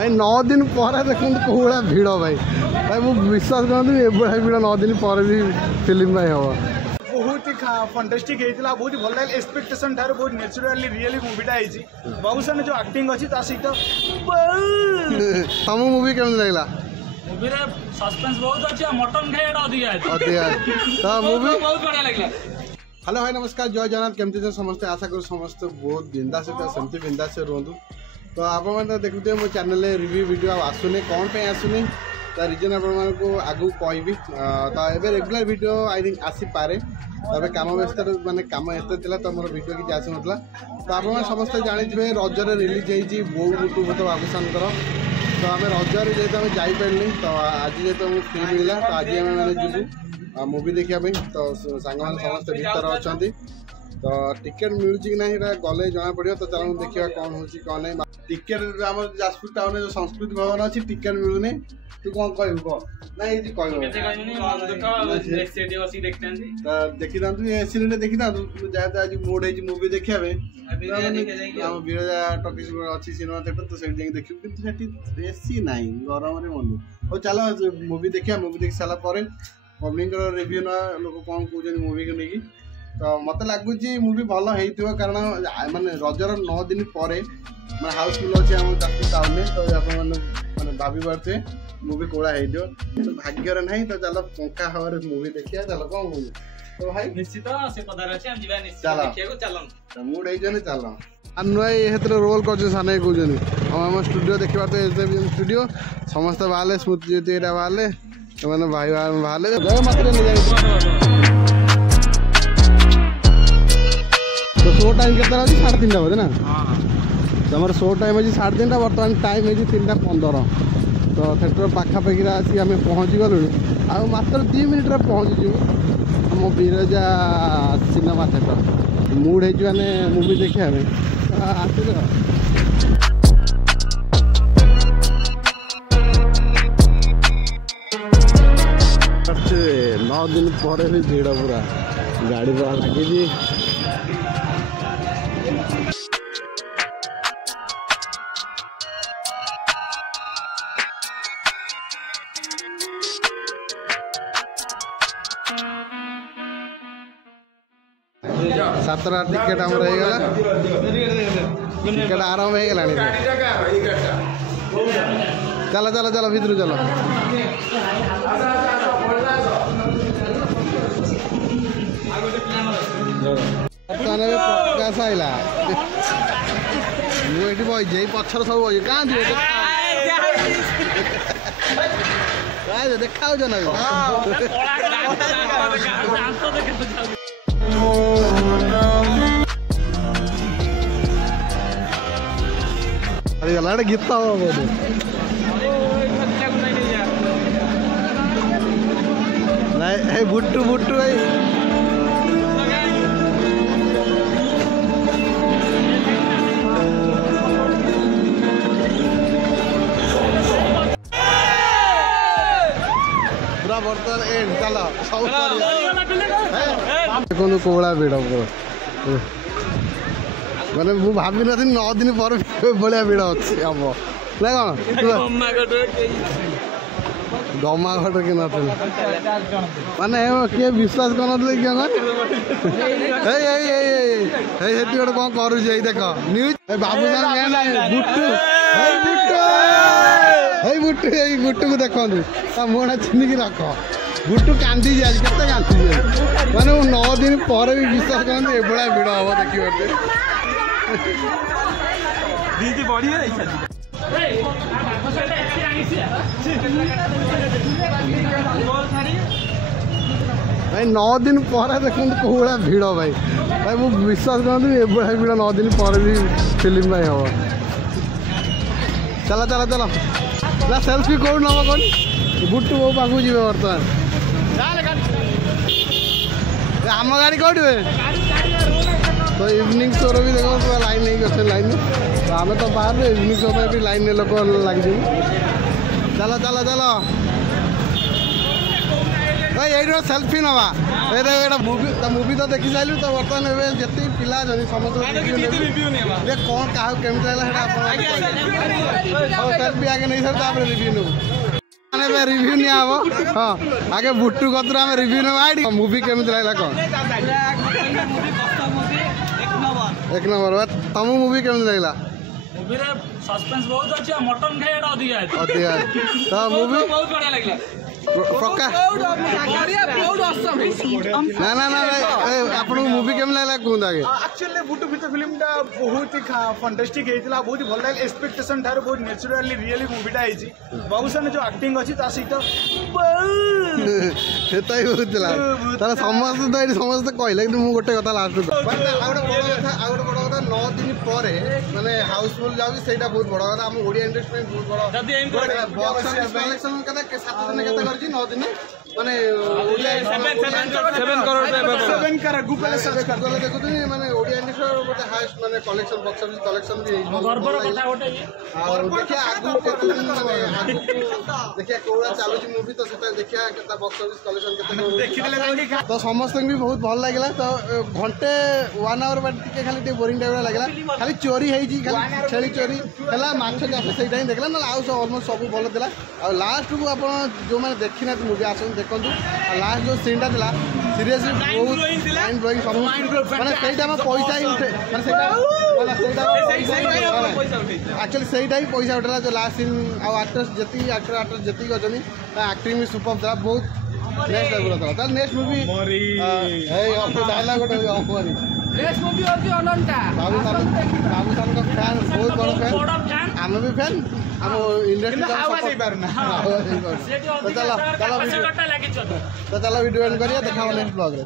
भाई 9 दिन पर देखो कौड़ा भिड़ भाई भाई मुझे विश्वास करते ये भिड़ 9 दिन पर भी फिल्म भाई हम बहुत ही फंटास्टिक होता बहुत भल लगे एक्सपेक्टेशन ठार बहुत नेचुराली रियली मूवीटा होती बाबूसान जो एक्टिंग अच्छी सहित तुम मूवी केमती लगला मूवी रे सस्पेंस बहुत अच्छी मटन खाइटा अधिका तो मूवी बहुत बढ़िया लगला। हेलो भाई नमस्कार जय जगन्नाथ केमती समस्ते आशा करूँ समस्त बहुत बिंदास सेमती बिंदास रुहतु तो आप देखुए मो चैनल रिव्यू वीडियो आसुनी कौन पे आसुनी तो रिजन आपको आगू कहबी तो ये रेगुलर वीडियो आई थिंक आसीपे तबे कम व्यस्त मानने कम एत तो मोर वीडियो किसी आस ना तो आप समस्ते जानी रजरे रिलीज होती बो बुटु भूत बाबूसान तो आम रजरे जेहतु आम जापारे तो आज जेहतु आमको फ्री मिलला तो आज आम मैंने जीवु मूवी देखापी तो सांग मैंने समस्त भीतर अच्छा तो टिकेट मिलूँ कि ना गले जना पड़ो तो चलो देखा कौन हो कौन नहीं टिकेट आम जाजपुर टाउन जो संस्कृति भवन अच्छी टिकेट मिलूनी तू कौन कहू कह ना देखी था एसी देखी था जहाँ आज मूड है मूवी देखा विरजा टॉकीज अच्छी सिनेमा थिएटर तो से देखिए कि एसी ना गरम मन और चलो मूवी देखा मूवी देख सारापर पब्लिक रिव्यू ना लोग कौन कहते मूवी को लेकिन तो मत लगुच मूवी भल हो कारण माने रजर 9 दिन पर मैं हाउसफुल अच्छे आम जाजपुर टाउन में तो आपने भाभी पारे मूवी कौड़ा हो तो भाग्यर ना तो चलो पंखा हवा मूवी देखिए चलो कौन मूवी तो भाई निश्चित से पदार अछि हम जीवा निश्चित देखिएको चलो मूड है चलो नुआ रोल कर साने कहते हम स्टूडियो देखा तो स्टूडियो समस्त बाहर स्मृति ज्योति बाहर मैंने भाई बाहर जगह मात्र नहीं जाए तो शो टाइम के 3:30 बोधे ना तुम शो टाइम अच्छी 3:30 बर्तमान टाइम है 3:15 तो थिएटर पाखापाखि आसी आम पहुँची गलु आत्र 2 मिनिट पहुँचीजु आम विरजा सिनेमा थिएटर मूड है मैंने मूवी देखा आस 9 दिन पर भी भीड़ पूरा गाड़ी पूरा लगी 7 टिकेट आम टिकेट आरंभ हो गला चलो चलो चलो भीतर चलो प्रकाश आईला मुझे बजे पछर सब बजे क्या देखा गला गीत नहीं बुट्टू बुट्टू भाई बर्तमान एंड चलो देखो कौड़ा भिड़ मैंने मुझे भावी नी 9 दिन पर भाया भिड़ अच्छी हम ना कौन गमाघट कि माने किए विश्वास कर गोटे कौन कर देख न्यूज बाबूसान बुट्टू बुट्टू को देखो मुहटा चिन्हिक रख बुट्टू कांदी जाए केते कांदी जाए माने 9 दिन पर भी विश्वास करते ये भिड़ हम देखिए दीदी बढ़िया भाई 9 दिन पर देखो कौड़ा भिड़ भाई भाई मुझे विश्वास करते ये भिड़ 9 दिन पर भी फिल्म भाई हम चलो चलो चलो ना सेल्फी कौन नब कौन बुट्टू वो पाक जी बर्तमान आम गाड़ी कौटे तो इवनिंग शो भी देखो लाइन नहीं अच्छे लाइन तो आम तो बाहर इवनिंग शो भी लाइन लोक लग चलो चलो चलो भाई ये सेल्फी नवा ये मुवी तो देखी सारू तो बर्तमान जी पिला समस्त कौन क्या केमी सेल्फी आगे नहीं सर रिव्यू नु रिव्यू नि हम हाँ आगे बुट्टू कतुर आम रिव्यू ना मुवी केमी लगे कौन एक नंबर तुम मुवी केमी लगला मूवी रे सस्पेंस बहुत अच्छी मटन खाइबा अधिका अधिका तो मूवी बहुत बढ़िया लागला प्रकाश ना ना ना आपको मूवी केमी लगला कहूँ आगे एक्चुअली बुट्टू भीतर फिल्म टा बहुत ही फंटास्टिक हेतिला बहुत ही भल लागले एक्सपेक्टेशन थार बहुत नेचुरली रियली मूवीटा हेची बाबूसन जो एक्टिंग अछि ता सहित सेता ही होतला तारा समस्त तो एडी समस्त कहले कि मु गोटे कथा लास्ट को बट आउट बड़ कथा 9 दिन परे माने हाउसफुल जाउ सेटा बहुत बड़ कथा हम ओडिया इंडस्ट्री में बहुत बड़ जदी एम करे बॉक्स कलेक्शन कथा 7 दिन कथा करछि 9 दिन माने ओडिया 7 करोड़ गूगल सर्च कर गले देखुथि माने ओडिया इंडस्ट्री गोटे हाईएस्ट माने कलेक्शन बॉक्स ऑफिस कलेक्शन भी गर्वर कथा गोटे और देखिए आगु केते दिन माने आगु देखिए कोड़ा चालुची मूवी तो सेटा देखिया केता बॉक्स ऑफिस कलेक्शन केते तो समस्त भी बहुत भल लागला तो घंटे 1 आवर बाद टिके खाली टे बोरिंग टाइप लागला खाली चोरी हेई जी खाली छेली चोरी हला माछ चाष सेटा ही देखला ना आउ सब ऑलमोस्ट सब भल दिला और लास्ट को आपण जो माने देखिना मूवी आसन देखंतु लास्ट जो सीन टा दिला सीरियसली बहुत माइंड ब्लोइंग सब माने सेटा में पैसा ही उठे माने सेटा एक्चुअली सेटा ही पैसा उठला जो लास्ट सीन आ एक्टर्स जति एक्टर जति गजनी एक्टिंग में सुपर था बहुत नेक्स्ट लेवल था तार नेक्स्ट मूवी ए ऑफिस डायलॉग गोटे अमरी नेक्स्ट मूवी होती अनंता बाबू साहब का फैन बहुत बड़ा फैन हम भी फैन हम इंडस्ट्री का आवाज ही पारना तो चलो वीडियो एंड करिए देखा नेक्स्ट ब्लॉग रे।